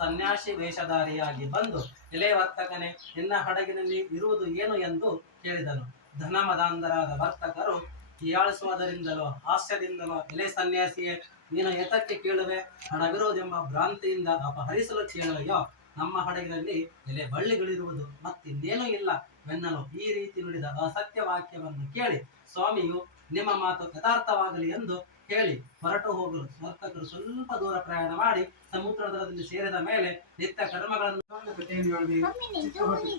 ಸನ್ಯಾಸಿ ವೇಷಧಾರಿಯಾಗಿ ಬಂದು, ಎಲೆ ವರ್ತಕನೇ, ನಿನ್ನ ಹಡಗಿನಲ್ಲಿ ಇರುವುದು ಏನು ಎಂದು ಕೇಳಿದನು. ಧನ ಮದಾಂಧರಾದ ವರ್ತಕರು ಹೀಯಾಳಿಸುವುದರಿಂದಲೋ, ಹಾಸ್ಯದಿಂದಲೋ, ಎಲೆ ಸನ್ಯಾಸಿಯೇ, ನೀನು ಎತ್ತಕ್ಕೆ ಕೇಳುವೆ? ಹಣವಿರುವುದೆಂಬ ಭ್ರಾಂತಿಯಿಂದ ಅಪಹರಿಸಲು ಕೇಳುವೆಯೋ? ನಮ್ಮ ಹಡಗಿನಲ್ಲಿ ಎಲೆ ಬಳ್ಳಿಗಳಿರುವುದು ಮತ್ತಿನ್ನೇನೂ ಇಲ್ಲ ವೆನ್ನಲು ಈ ರೀತಿ ನುಡಿದ ಅಸತ್ಯ ವಾಕ್ಯವನ್ನು ಕೇಳಿ, ಸ್ವಾಮಿಯು, ನಿಮ್ಮ ಮಾತು ಯಥಾರ್ಥವಾಗಲಿ ಎಂದು ಹೇಳಿ ಹೊರಟು ಹೋಗಲು ವರ್ತಕರು ಸ್ವಲ್ಪ ದೂರ ಪ್ರಯಾಣ ಮಾಡಿ ಸಮುದ್ರದಲ್ಲಿ ಸೇರಿದ ಮೇಲೆ ನಿತ್ಯ ಕರ್ಮಗಳನ್ನು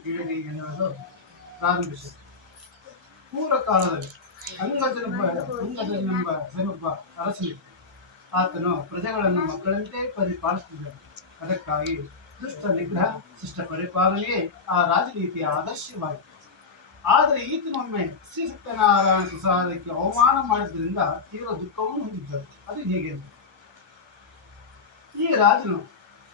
ಕೇಳಿ ಎನ್ನುವುದು ಪ್ರಾರಂಭಿಸಿತು ಪೂರ್ವ ಕಾಲದಲ್ಲಿ ಅಂಗಜನೆಂಬ ಅಂಗಜನೆಂಬ ಜನೊಬ್ಬ ಅರಸನಿತ್ತು ಆತನು ಪ್ರಜೆಗಳನ್ನು ಮಕ್ಕಳಂತೆ ಪರಿಪಾಲಿಸುತ್ತಿದ್ದನು. ಅದಕ್ಕಾಗಿ ದುಷ್ಟ ನಿಗ್ರಹ ಶಿಷ್ಟ ಪರಿಪಾಲನೆಯೇ ಆ ರಾಜನೀತಿಯ ಆದರ್ಶವಾಗಿದೆ ಆದರೆ ಈತನೊಮ್ಮೆ ಶ್ರೀ ಸತ್ಯನಾರಾಯಣ ಪ್ರಸಾದಕ್ಕೆ ಅವಮಾನ ಮಾಡಿದ್ರಿಂದ ತೀವ್ರ ದುಃಖವನ್ನು ಹೊಂದಿದ್ದರು. ಅದು ಹೇಗೆ ಈ ರಾಜನು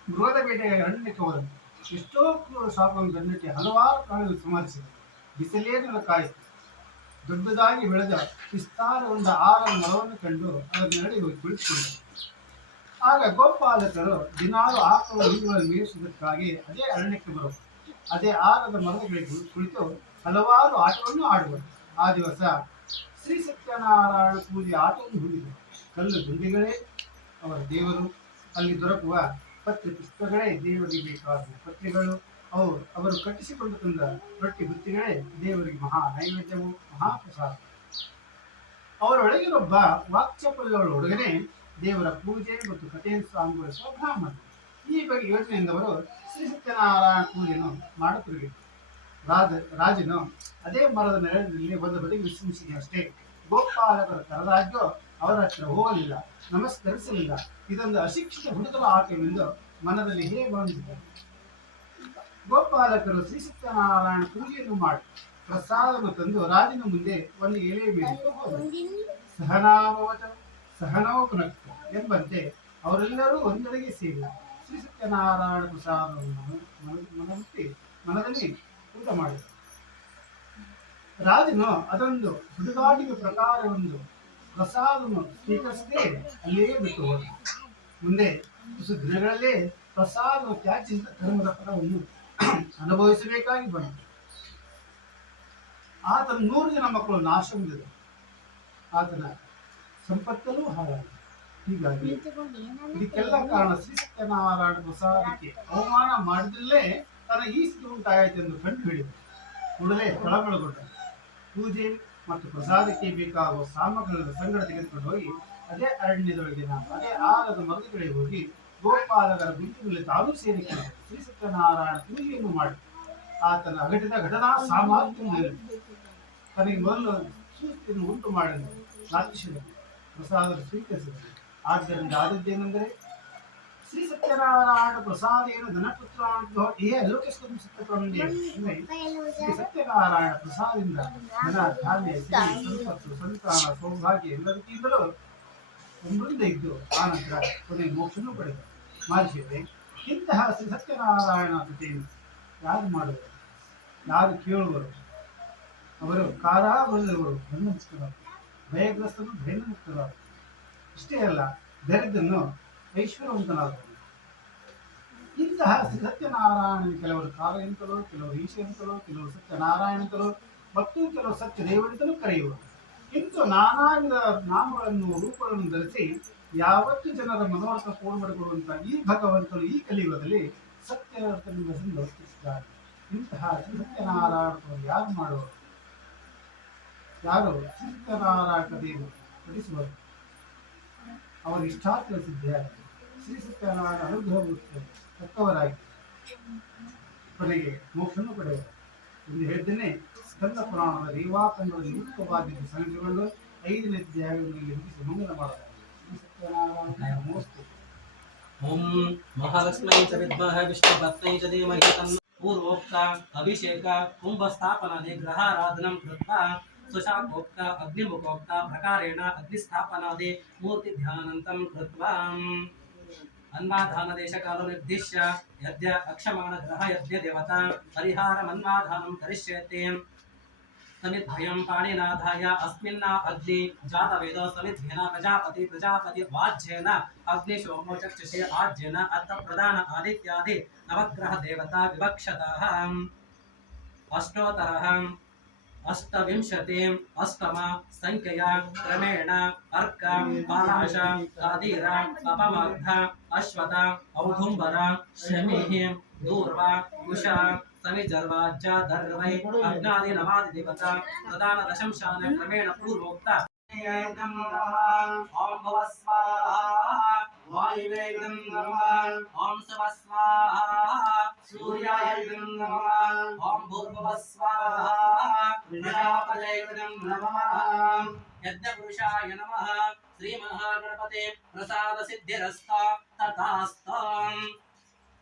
ಮೃಗದ ಬೇಟೆಯ ಅರಣ್ಯಕ್ಕೆ ಹೋದನು. ಎಷ್ಟೋ ಕ್ರೂರ ಶಾಪವನ್ನು ಗಂಡಕ್ಕೆ ಹಲವಾರು ಪ್ರಾಣಿಗಳು ಸಂಹರಿಸಿದನು ಬಿಸಿಲೇನನ್ನು ಕಾಯಿತು ದೊಡ್ಡದಾಗಿ ಬೆಳೆದ ವಿಸ್ತಾರವೊಂದ ಆರ ಮರವನ್ನು ಕಂಡು ಅದರ ನಡೆ ಹೋಗಿ ಕುಳಿತುಕೊಂಡರು. ಆಗ ಗೋಪಾಲಕರು ದಿನಾಲು ಆಕಳ ಹಿಂಡುಗಳನ್ನು ಮೇಯಿಸುವುದಕ್ಕಾಗಿ ಅದೇ ಅರಣ್ಯಕ್ಕೆ ಬರುವರು. ಅದೇ ಆರದ ಮರದ ಕೆಳಗೆ ಕುಳಿತು ಹಲವಾರು ಆಟವನ್ನು ಆಡುವರು. ಆ ದಿವಸ ಶ್ರೀ ಸತ್ಯನಾರಾಯಣ ಪೂಜೆ ಆಟವನ್ನು ಹೊಂದಿದೆ ಕಲ್ಲು ಗುಂಡಿಗಳೇ ಅವರ ದೇವರು. ಅಲ್ಲಿ ದೊರಕುವ ಪತ್ರೆ ಪುಸ್ತಕಗಳೇ ದೇವರಿಗೆ ಬೇಕಾದ ಪತ್ರೆಗಳು. ಅವರು ಅವರು ಕಟ್ಟಿಸಿಕೊಂಡು ತಂದ ರೊಟ್ಟಿ ಬುತ್ತಿಗಳೇ ದೇವರಿಗೆ ಮಹಾ ನೈವೇದ್ಯವು ಮಹಾಪ್ರಸಾದ ಅವರೊಳಗಿರೊಬ್ಬ ವಾಕ್ಚಪಲ್ಲವಳ ಒಳಗನೆ ದೇವರ ಪೂಜೆ ಮತ್ತು ಕಥೆಯನ್ನು ಸಾಂಗೊಳಿಸುವ ಬ್ರಾಹ್ಮಣ ಈ ಬಗ್ಗೆ ಯೋಚನೆಯಿಂದವರು ಶ್ರೀ ಸತ್ಯನಾರಾಯಣ ಪೂಜೆಯನ್ನು ಮಾಡುತ್ತಿರಬೇಕು ರಾಜ, ರಾಜನು ಅದೇ ಮರದ ನೆರಳಿನಲ್ಲಿ ಒಂದು ಬದಿಗೆ ವಿಶ್ರಮಿಸಿದೆ ಅಷ್ಟೇ. ಗೋಪಾಲಕರ ಕರೆದಾಗ್ಯೋ ಅವರ ಹತ್ರ ಹೋಗಲಿಲ್ಲ, ನಮಸ್ಕರಿಸಲಿಲ್ಲ. ಇದೊಂದು ಅಶಿಕ್ಷಿತ ಹುಡುಗರ ಆಟವೆಂದು ಮನದಲ್ಲಿ ಹೇಗೆ ಬಂದಿದ್ದ ಗೋಪಾಲಕರು ಶ್ರೀ ಸತ್ಯನಾರಾಯಣ ಪೂಜೆಯನ್ನು ಮಾಡಿ, ಪ್ರಸಾದವನ್ನು ತಂದು ರಾಜನ ಮುಂದೆ ಒಂದು ಎಲೆ ಮೇಲೆ ಸಹನಾಭವತ ಸಹನೋಪನಕ್ತ ಎಂಬಂತೆ ಅವರೆಲ್ಲರೂ ಒಂದೆಡೆಗೆ ಸೇರಿ ಶ್ರೀ ಸತ್ಯನಾರಾಯಣ ಪ್ರಸಾದವನ್ನು ಮನ- ಮನಮುಟ್ಟಿ ಮನದಲ್ಲಿ ಊಟ ಮಾಡಿದರು ರಾಜನು ಅದೊಂದು ಮುದ್ದಾಟಿನ ಪ್ರಕಾರ ಒಂದು ಪ್ರಸಾದವನ್ನು ಸ್ವೀಕರಿಸದೆ ಅಲ್ಲಿಯೇ ಬಿಟ್ಟು ಹೋದ. ಮುಂದೆ ದಿನಗಳಲ್ಲೇ ಪ್ರಸಾದ ತ್ಯಾಜಿಸಿದ ಧರ್ಮದ ಫಲವನ್ನು ಅನುಭವಿಸಬೇಕಾಗಿ ಬಂತು. ಆತನ ನೂರು ಜನ ಮಕ್ಕಳು ನಾಶ ಹೊಂದಿದರು. ಆತನ ಸಂಪತ್ತಲ್ಲೂ ಹಾಳಾಗಿದೆ ಹೀಗಾಗಿ ಇದಕ್ಕೆಲ್ಲ ಕಾರಣ ಶ್ರೀ ಸತ್ಯನಾರಾಯಣ ಪ್ರಸಾದಕ್ಕೆ ಅವಮಾನ ಮಾಡಿದಲ್ಲೇ ತನ್ನ ಈ ಸ್ಥಿತಿ ಉಂಟಾಯಿತು ಎಂದು ಕಂಡು ಕೂಡಲೇ ತಳಮಳಗೊಂಡ ಪೂಜೆ ಮತ್ತು ಪ್ರಸಾದಕ್ಕೆ ಬೇಕಾಗುವ ಸಾಮಗ್ರಿಗಳ ಸಂಗಡ ತೆಗೆದುಕೊಂಡು ಹೋಗಿ ಅದೇ ಅರಣ್ಯದೊಳಗಿನ ಅದೇ ಆಲದ ಮರಳುಗಳಿಗೆ ಹೋಗಿ ಗೋಪಾಲಕರ ಗುಂಪಿನಲ್ಲಿ ತಾನು ಸೇರಿಕೊಂಡು ಶ್ರೀ ಸತ್ಯನಾರಾಯಣ ಪೂಜೆಯನ್ನು ಮಾಡಿ ಆತನ ಅಘಟಿತ ಘಟನಾ ಸಾಮರ್ಥ್ಯ ತನಗೆ ಮೊದಲು ಉಂಟು ಮಾಡಿದ ಪ್ರಸಾದ ಸ್ವೀಕರಿಸಿದನು ಆದ್ದರಿಂದ ಆದದ್ದೇನೆಂದರೆ ಶ್ರೀ ಸತ್ಯನಾರಾಯಣ ಪ್ರಸಾದ ಏನು ಧನಪುತ್ರ ಏ ಲೋಕೇಶ್ವರ ಶ್ರೀ ಸತ್ಯನಾರಾಯಣ ಪ್ರಸಾದಿಂದ ಧನ ಧಾನ್ಯ ಸಂಪತ್ತು, ಸಂತಾನ, ಸೌಭಾಗ್ಯ ಎಲ್ಲದಕ್ಕಿಂತಲೂ ಸಮೃದ್ಧ ಇದ್ದು ಆನಂತರ ಕೊನೆಗೆ ಮೋಕ್ಷನೂ ಪಡೆದ. ಮಾಡಿಸಿದ್ರೆ ಇಂತಹ ಶ್ರೀ ಸತ್ಯನಾರಾಯಣ ಕಥೆಯನ್ನು ಯಾರು ಮಾಡುವರು? ಯಾರು ಕೇಳುವರು? ಅವರು ಕಾರಾಗೃಹದವರು ಬಂಧಮುಕ್ತರಾದರು ಭಯಗ್ರಸ್ತರು ಭಯಮುಕ್ತರಾದರು ಇಷ್ಟೇ ಅಲ್ಲ ದರಿದ್ರನು ಐಶ್ವರ್ಯವಂತನಾದವನು. ಇಂತಹ ಶ್ರೀ ಸತ್ಯನಾರಾಯಣ ಕೆಲವರು ಕಾಲ ಎಂತಲೋ ಕೆಲವರು ಈಶ ಎಂತಲೋ ಕೆಲವರು ಸತ್ಯನಾರಾಯಣಂತಲೋ ಮತ್ತು ಕೆಲವು ಸತ್ಯ ದೇವರಿತಲೂ ಕರೆಯುವರು. ಇಂತೂ ನಾನಾ ವಿಧ ನಾಮಗಳನ್ನು, ರೂಪಗಳನ್ನು ಧರಿಸಿ ಯಾವತ್ತು ಜನರ ಮನೋರಥ ಪೂರ್ಣಗೊಳ್ಳುವಂತಹ ಈ ಭಗವಂತನು ಈ ಕಲಿಯುಗದಲ್ಲಿ ಸತ್ಯನಿಂದ ಸಂದರ್ಶಿಸಿದ್ದಾರೆ ಇಂತಹ ಸತ್ಯನಾರಾಯಣವನ್ನು ಯಾರು ಮಾಡುವರು? ಯಾರು? ಸತ್ಯನಾರಾಯಣ ದೇವರು ಪಠಿಸುವರು. ಅವರ ಇಷ್ಟಾರ್ಥ ತಿಳಿಸಿದ್ದಾರೆ ಶ್ರೀ ಸತ್ಯನಾರಾಯಣ ಅನುಗ್ರಹ ತಕ್ಕವರಾಗಿ. ಕೊನೆಗೆ ಮೋಕ್ಷವನ್ನು ಪಡೆಯುವರು ಎಂದು ಹೇಳ್ತೇನೆ ಸ್ಕಂದ ಪುರಾಣದ ರೇವಾಖಂಡದಲ್ಲಿ ಮುಕ್ತವಾಗಿದ್ದ ಸಂಘಗಳು ಐದನೇ ಅಧ್ಯಾಯಗಳಲ್ಲಿ ಮುಗಿಸಿ ಮುಂದಿನ ಮಾಡಲಾಗಿದೆ. ಶ್ರೀ ಸತ್ಯನಾರಾಯಣ ನಮೋಸ್ತು ಓಂ ಮಹಾಲಕ್ಷ್ಮೈ ಚ ವಿದ್ಮಹ ತನ್ನೋ ಪೂರ್ವೋಕ್ತ ಅಭಿಷೇಕ ಕುಂಭಸ್ಥಾಪನಾದಿ ಗ್ರಹಾರಾಧನಂ ಕೃತ್ವಾ स्वशाखोक्ता अग्निमुखोक्ता, प्रकारेण अग्निस्थापनादे मूर्तिध्यानन्तं कृत्वा अन्वाधानदेशकालो निर्दिश्य यद्य अक्षमाणग्रह यद्य देवता परिहारमन्वाधानं करिष्यते। समिद्भयं पाणिनाधाय अस्मिन्ना अग्नि जातवेदो समिद्भेन प्रजापति प्रजापति वाज्येन अग्निशोमो आज्येन अत्र प्रधान आदित्यादि नवग्रहदेवता विवक्षताः। अष्टोत्तरः। अष्टविंशतिम् अष्टम संख्यया क्रमेण अर्क पालाश कादीर अपमर्ध, अश्वत, औधुम्बर, शमिः, दूर्व कुश समिजर्वा च, दर्वै दशंशान क्रमेण ॐ वायुवे नमः ॐ सव स्वाहा सूर्याय नमः ॐ भूर्भुवः स्वाहा प्रजापतये नमः यज्ञपुरुषाय नमः श्रीमहागणपते प्रसादसिद्धिरस्ता तथास्ताम्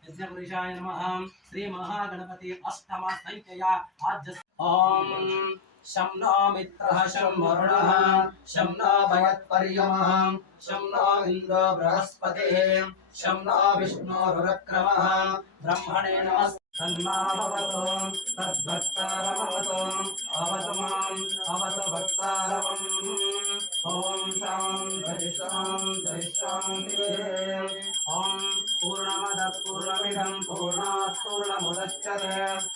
यज्ञपुरुषाय नमः श्रीमहागणपति अष्टम संख्यया आज्य ॐ शं नो मित्रः, शं वरुणः, शं नो भयत्पर्यमः शं नो इन्द्रो बृहस्पतिः, शं नो विष्णोरुरक्रमः ब्रह्मणे नमः तन्मामवतु। तद्भक्तारमवतु। अवतु माम्, अवतु पूर्णमिदं पूर्णात् पूर्णमुदच्यते